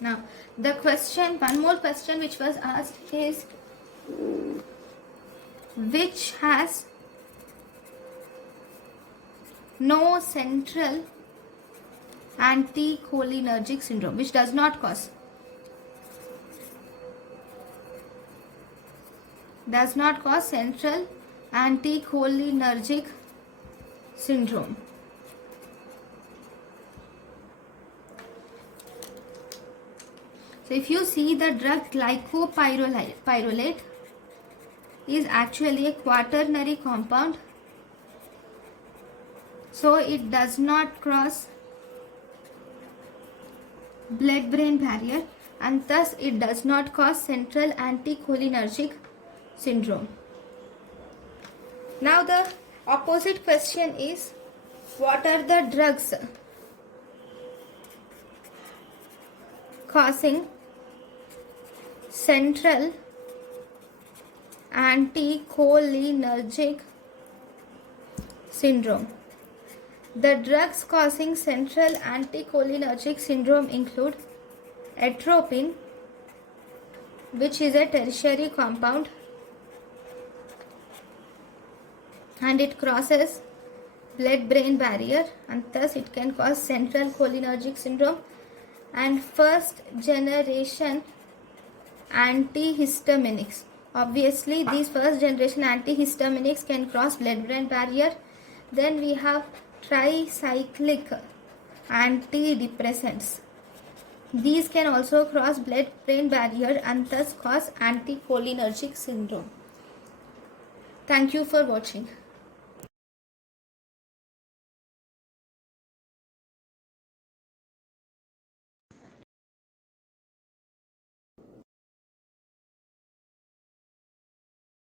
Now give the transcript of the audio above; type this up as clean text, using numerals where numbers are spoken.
Now, the question, one more question which was asked is, which has no central anticholinergic syndrome, which does not cause central anticholinergic syndrome. So if you see, the drug glycopyrrolate is actually a quaternary compound, so it does not cross blood-brain barrier, and thus it does not cause central anticholinergic syndrome. Now the opposite question is, what are the drugs causing central anticholinergic syndrome? The drugs causing central anticholinergic syndrome include atropine, which is a tertiary compound and it crosses blood-brain barrier, and thus it can cause central cholinergic syndrome. And first generation antihistaminics. Obviously, these first generation antihistaminics can cross blood-brain barrier. Then we have tricyclic antidepressants. These can also cross blood-brain barrier and thus cause anticholinergic syndrome. Thank you for watching.